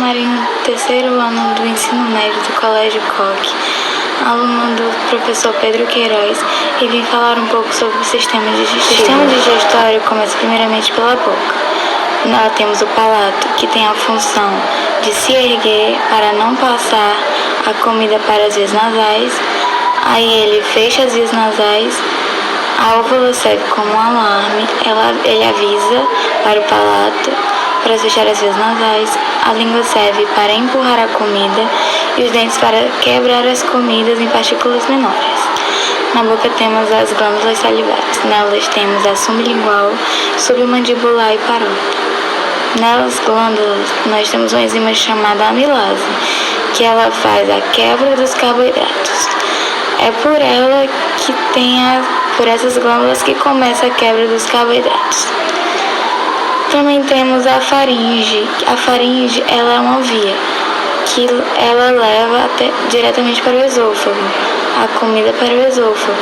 Marina, terceiro ano do ensino médio do Colégio Coque, aluna do professor Pedro Queiroz, e vim falar um pouco sobre o sistema digestivo. O sistema digestório começa primeiramente pela boca. Nós temos o palato, que tem a função de se erguer para não passar a comida para as vias nasais. Aí ele fecha as vias nasais. A úvula serve como um alarme, ele avisa para o palato para fechar as vias nasais. A língua serve para empurrar a comida e os dentes para quebrar as comidas em partículas menores. Na boca temos as glândulas salivares. Nelas temos a sublingual, submandibular e parótida. Nelas glândulas nós temos uma enzima chamada amilase, que ela faz a quebra dos carboidratos. É por essas glândulas que começa a quebra dos carboidratos. Também temos a faringe. A faringe ela é uma via que ela leva diretamente para o esôfago, a comida para o esôfago,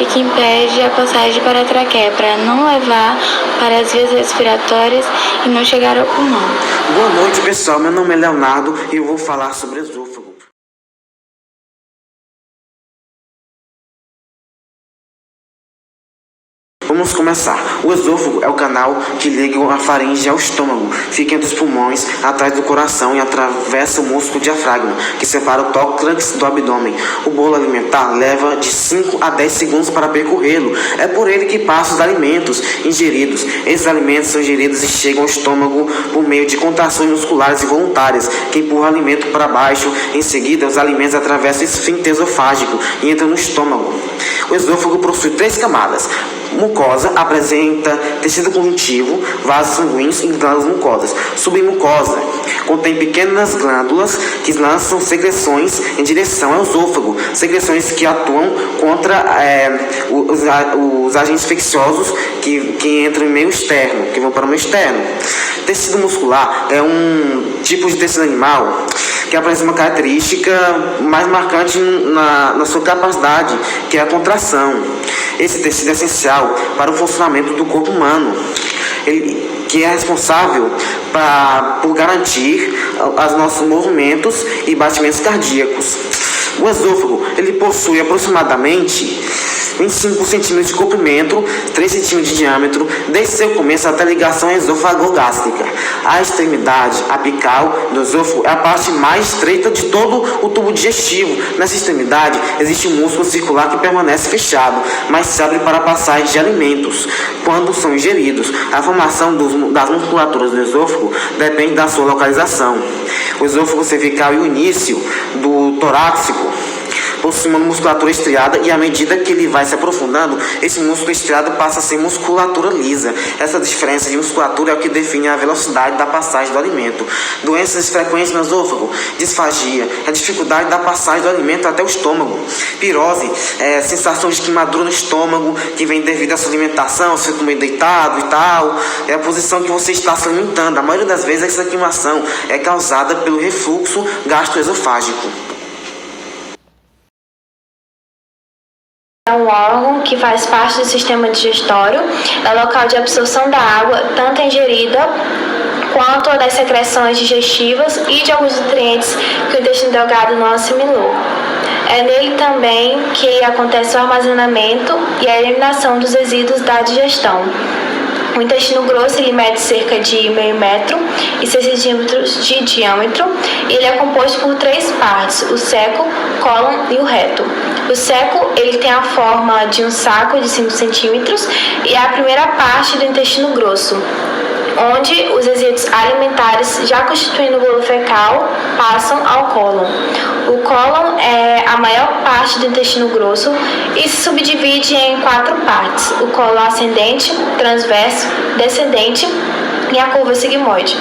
e que impede a passagem para a traqueia, para não levar para as vias respiratórias e não chegar ao pulmão. Boa noite, pessoal. Meu nome é Leonardo e eu vou falar sobre esôfago. Vamos começar. O esôfago é o canal que liga a faringe ao estômago, fica entre os pulmões, atrás do coração e atravessa o músculo diafragma, que separa o tórax do abdômen. O bolo alimentar leva de 5 a 10 segundos para percorrê-lo. É por ele que passam os alimentos ingeridos. Esses alimentos são ingeridos e chegam ao estômago por meio de contrações musculares involuntárias, que empurram o alimento para baixo. Em seguida, os alimentos atravessam o esfíncter esofágico e entram no estômago. O esôfago possui 3 camadas. Mucosa apresenta tecido conjuntivo, vasos sanguíneos e glândulas mucosas. Submucosa contém pequenas glândulas que lançam secreções em direção ao esôfago, secreções que atuam contra os agentes infecciosos que entram em meio externo, que vão para o meio externo. Tecido muscular é um tipo de tecido animal que apresenta uma característica mais marcante na sua capacidade, que é a contração. Esse tecido é essencial para o funcionamento do corpo humano, que é responsável por garantir os nossos movimentos e batimentos cardíacos. O esôfago ele possui aproximadamente 25 centímetros de comprimento, 3 centímetros de diâmetro, desde seu começo até a ligação esofagogástrica. A extremidade apical do esôfago é a parte mais estreita de todo o tubo digestivo. Nessa extremidade existe um músculo circular que permanece fechado, mas se abre para a passagem de alimentos quando são ingeridos. A formação das musculaturas do esôfago depende da sua localização. O esôfago cervical e o início do torácico possui uma musculatura estriada, e à medida que ele vai se aprofundando, esse músculo estriado passa a ser musculatura lisa. Essa diferença de musculatura é o que define a velocidade da passagem do alimento. Doenças frequentes no esôfago: disfagia, a dificuldade da passagem do alimento até o estômago. Pirose, sensação de queimadura no estômago, que vem devido à sua alimentação, você comer deitado e tal, é a posição que você está se alimentando. A maioria das vezes essa queimação é causada pelo refluxo gastroesofágico. É um órgão que faz parte do sistema digestório, é o local de absorção da água, tanto ingerida quanto das secreções digestivas e de alguns nutrientes que o intestino delgado não assimilou. É nele também que acontece o armazenamento e a eliminação dos resíduos da digestão. O intestino grosso ele mede cerca de meio metro e 6 centímetros de diâmetro, e ele é composto por 3 partes: o seco, cólon e o reto. O seco ele tem a forma de um saco de 5 centímetros e é a primeira parte do intestino grosso, onde os resíduos alimentares, já constituindo o bolo fecal, passam ao cólon. O cólon é a maior parte do intestino grosso e se subdivide em 4 partes: o cólon ascendente, transverso, descendente e a curva sigmoide.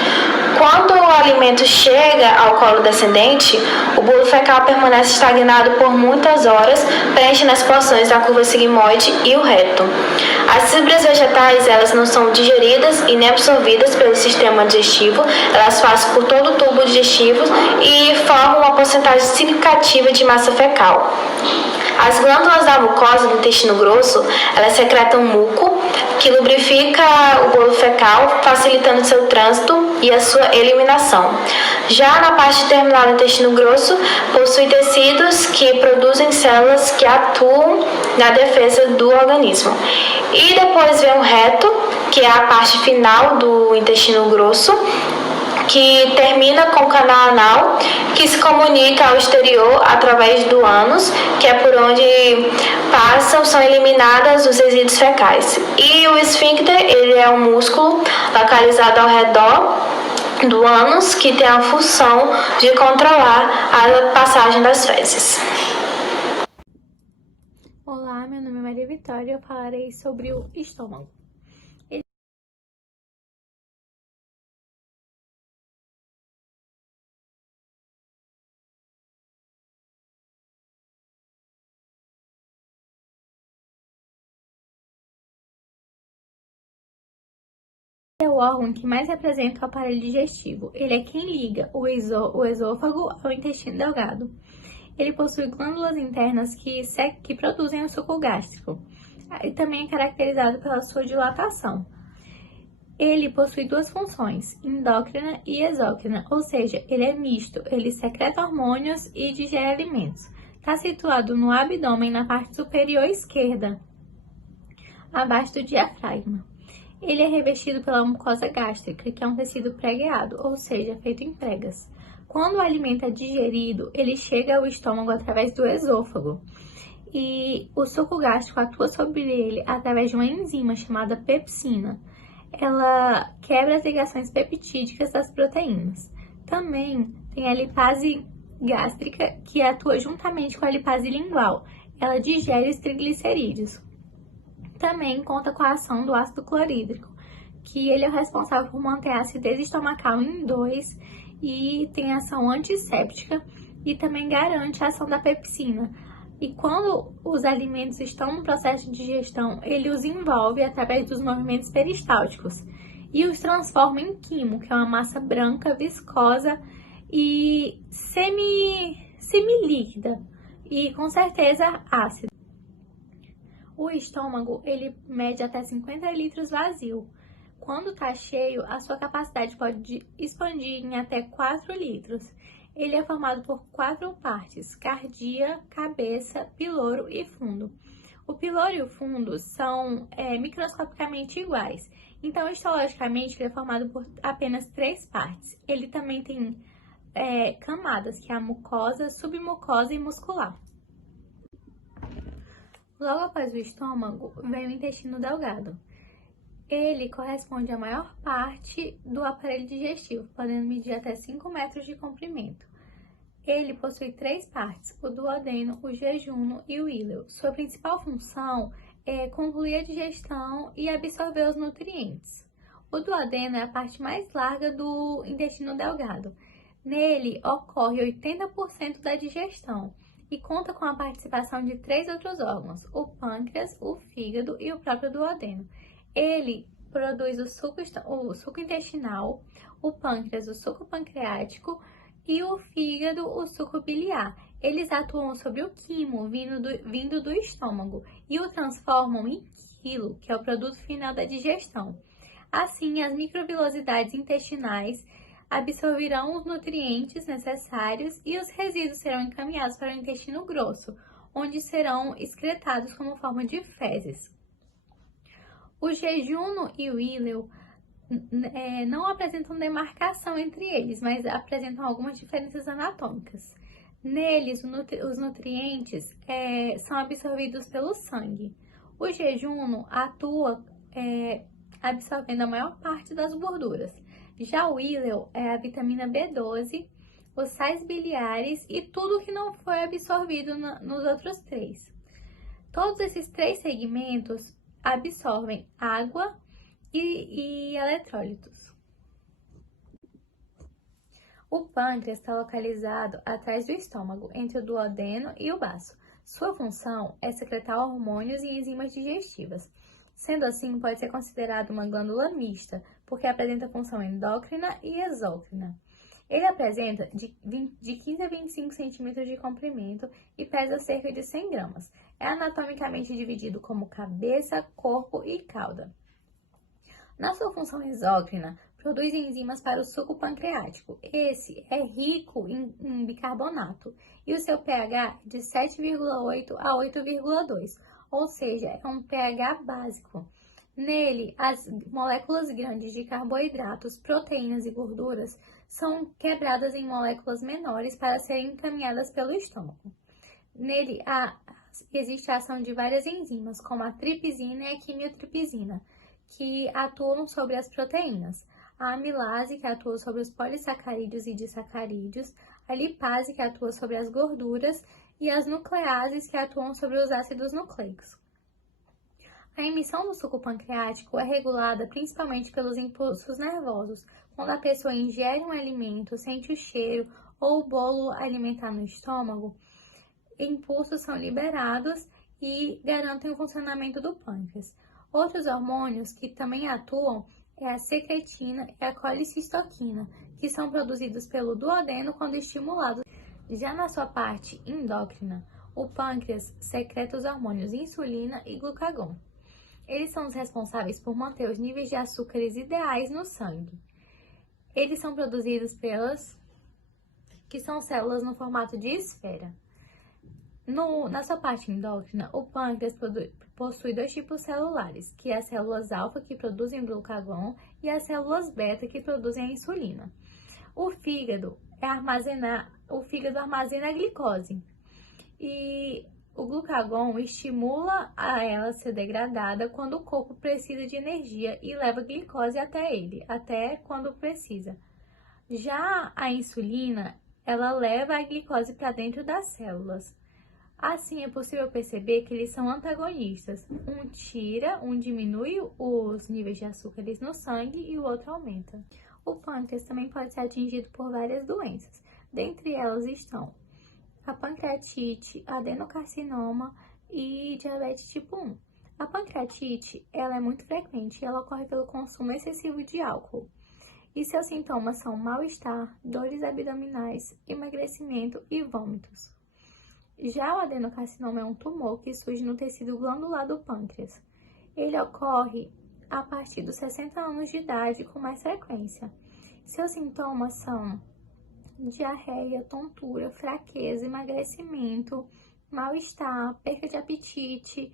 Quando o alimento chega ao colo descendente, o bolo fecal permanece estagnado por muitas horas, preenchendo as porções da curva sigmoide e o reto. As fibras vegetais elas não são digeridas e nem absorvidas pelo sistema digestivo, elas passam por todo o tubo digestivo e formam uma porcentagem significativa de massa fecal. As glândulas da mucosa do intestino grosso, elas secretam muco, que lubrifica o bolo fecal, facilitando seu trânsito e a sua eliminação. Já na parte terminal do intestino grosso, possui tecidos que produzem células que atuam na defesa do organismo. E depois vem o reto, que é a parte final do intestino grosso, que termina com o canal anal, que se comunica ao exterior através do ânus, que é por onde são eliminadas os resíduos fecais. E o esfíncter, ele é um músculo localizado ao redor do ânus, que tem a função de controlar a passagem das fezes. Olá, meu nome é Maria Vitória e eu falarei sobre o estômago. É o órgão que mais representa o aparelho digestivo. Ele é quem liga o esôfago ao intestino delgado. Ele possui glândulas internas que produzem o suco gástrico. E também é caracterizado pela sua dilatação. Ele possui duas funções, endócrina e exócrina, ou seja, ele é misto, ele secreta hormônios e digere alimentos. Está situado no abdômen, na parte superior esquerda, abaixo do diafragma. Ele é revestido pela mucosa gástrica, que é um tecido pregueado, ou seja, feito em pregas. Quando o alimento é digerido, ele chega ao estômago através do esôfago. E o suco gástrico atua sobre ele através de uma enzima chamada pepsina. Ela quebra as ligações peptídicas das proteínas. Também tem a lipase gástrica, que atua juntamente com a lipase lingual. Ela digere os triglicerídeos. Também conta com a ação do ácido clorídrico, que ele é o responsável por manter a acidez estomacal em 2 e tem ação antisséptica e também garante a ação da pepsina. E quando os alimentos estão no processo de digestão, ele os envolve através dos movimentos peristálticos e os transforma em quimo, que é uma massa branca, viscosa e semilíquida e com certeza ácida. O estômago, ele mede até 50 litros vazio. Quando está cheio, a sua capacidade pode expandir em até 4 litros. Ele é formado por 4 partes, cardia, cabeça, piloro e fundo. O piloro e o fundo são microscopicamente iguais, então histologicamente ele é formado por apenas 3 partes. Ele também tem camadas, que é a mucosa, submucosa e muscular. Logo após o estômago, vem o intestino delgado. Ele corresponde à maior parte do aparelho digestivo, podendo medir até 5 metros de comprimento. Ele possui 3 partes, o duodeno, o jejuno e o íleo. Sua principal função é concluir a digestão e absorver os nutrientes. O duodeno é a parte mais larga do intestino delgado. Nele ocorre 80% da digestão e conta com a participação de 3 outros órgãos, o pâncreas, o fígado e o próprio duodeno. Ele produz o suco intestinal, o pâncreas, o suco pancreático e o fígado, o suco biliar. Eles atuam sobre o quimo vindo do estômago e o transformam em quilo, que é o produto final da digestão. Assim, as microvilosidades intestinais absorverão os nutrientes necessários e os resíduos serão encaminhados para o intestino grosso, onde serão excretados como forma de fezes. O jejuno e o íleo não apresentam demarcação entre eles, mas apresentam algumas diferenças anatômicas. Neles, os nutrientes são absorvidos pelo sangue. O jejuno atua absorvendo a maior parte das gorduras. Já o íleo é a vitamina B12, os sais biliares e tudo que não foi absorvido nos outros 3. Todos esses 3 segmentos absorvem água e eletrólitos. O pâncreas está localizado atrás do estômago, entre o duodeno e o baço. Sua função é secretar hormônios e enzimas digestivas. Sendo assim, pode ser considerado uma glândula mista, porque apresenta função endócrina e exócrina. Ele apresenta de 15 a 25 centímetros de comprimento e pesa cerca de 100 gramas. É anatomicamente dividido como cabeça, corpo e cauda. Na sua função exócrina, produz enzimas para o suco pancreático. Esse é rico em bicarbonato e o seu pH é de 7,8 a 8,2, ou seja, é um pH básico. Nele, as moléculas grandes de carboidratos, proteínas e gorduras são quebradas em moléculas menores para serem encaminhadas pelo estômago. Nele, existe a ação de várias enzimas, como a tripsina e a quimiotripsina, que atuam sobre as proteínas. A amilase, que atua sobre os polissacarídeos e disacarídeos, a lipase, que atua sobre as gorduras, e as nucleases, que atuam sobre os ácidos nucleicos. A emissão do suco pancreático é regulada principalmente pelos impulsos nervosos. Quando a pessoa ingere um alimento, sente o cheiro ou o bolo alimentar no estômago, impulsos são liberados e garantem o funcionamento do pâncreas. Outros hormônios que também atuam é a secretina e a colicistoquina, que são produzidos pelo duodeno quando estimulados. Já na sua parte endócrina, o pâncreas secreta os hormônios insulina e glucagon. Eles são os responsáveis por manter os níveis de açúcares ideais no sangue. Eles são produzidos que são células no formato de esfera. Na sua parte endócrina, o pâncreas possui dois tipos celulares, que é as células alfa, que produzem o glucagon, e as células beta, que produzem a insulina. O fígado armazena a glicose, e o glucagon estimula a ela ser degradada quando o corpo precisa de energia e leva a glicose até ele, até quando precisa. Já a insulina, ela leva a glicose para dentro das células. Assim, é possível perceber que eles são antagonistas. Um diminui os níveis de açúcares no sangue e o outro aumenta. O pâncreas também pode ser atingido por várias doenças. Dentre elas estão a pancreatite, adenocarcinoma e diabetes tipo 1. A pancreatite, ela é muito frequente e ela ocorre pelo consumo excessivo de álcool. E seus sintomas são mal-estar, dores abdominais, emagrecimento e vômitos. Já o adenocarcinoma é um tumor que surge no tecido glandular do pâncreas. Ele ocorre a partir dos 60 anos de idade com mais frequência. Seus sintomas são diarreia, tontura, fraqueza, emagrecimento, mal-estar, perca de apetite,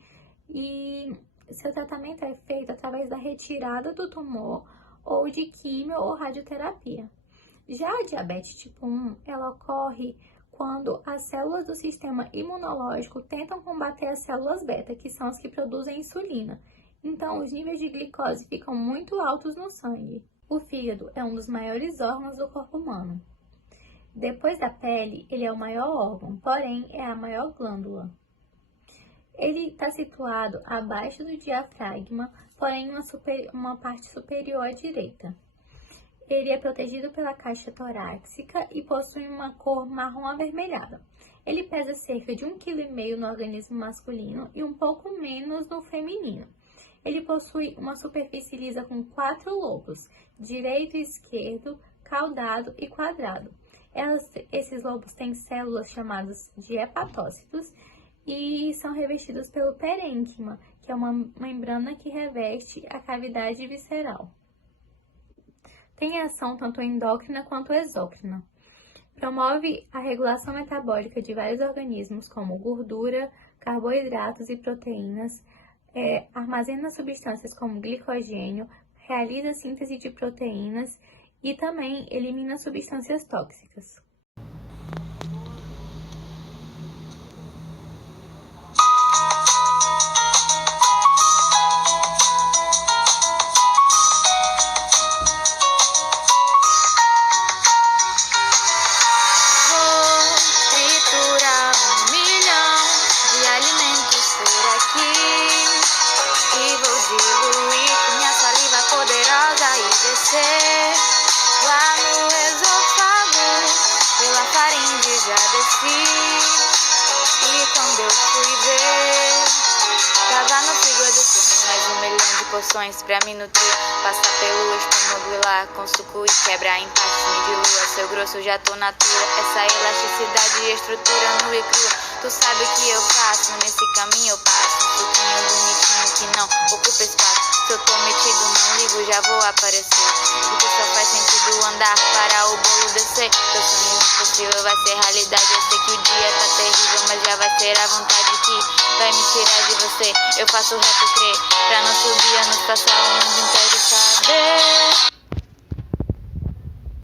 e seu tratamento é feito através da retirada do tumor ou de quimio ou radioterapia. Já a diabetes tipo 1, ela ocorre quando as células do sistema imunológico tentam combater as células beta, que são as que produzem insulina. Então, os níveis de glicose ficam muito altos no sangue. O fígado é um dos maiores órgãos do corpo humano. Depois da pele, ele é o maior órgão, porém é a maior glândula. Ele está situado abaixo do diafragma, porém uma parte superior à direita. Ele é protegido pela caixa torácica e possui uma cor marrom avermelhada. Ele pesa cerca de 1,5 kg no organismo masculino e um pouco menos no feminino. Ele possui uma superfície lisa com 4 lobos, direito, esquerdo, caudado e quadrado. Esses lobos têm células chamadas de hepatócitos e são revestidos pelo parênquima, que é uma membrana que reveste a cavidade visceral. Tem ação tanto endócrina quanto exócrina. Promove a regulação metabólica de vários organismos, como gordura, carboidratos e proteínas, armazena substâncias como glicogênio, realiza síntese de proteínas e também elimina substâncias tóxicas. Porções pra me nutrir. Passa pelo estômago e lá com suco e quebra em partes, me dilua. Seu grosso já tô na tua, essa elasticidade e estrutura nua e crua. Tu sabe o que eu faço, nesse caminho eu passo um suquinho bonitinho que não ocupa espaço. Se eu tô metido, não ligo, já vou aparecer. Porque só faz sentido andar para o bolo descer. Teu sonho impossível vai ser realidade. Eu sei que o dia tá terrível, mas já vai ser a vontade que vai me tirar de você. Eu faço o rap crer, pra não subir a nos passar o mundo inteiro saber.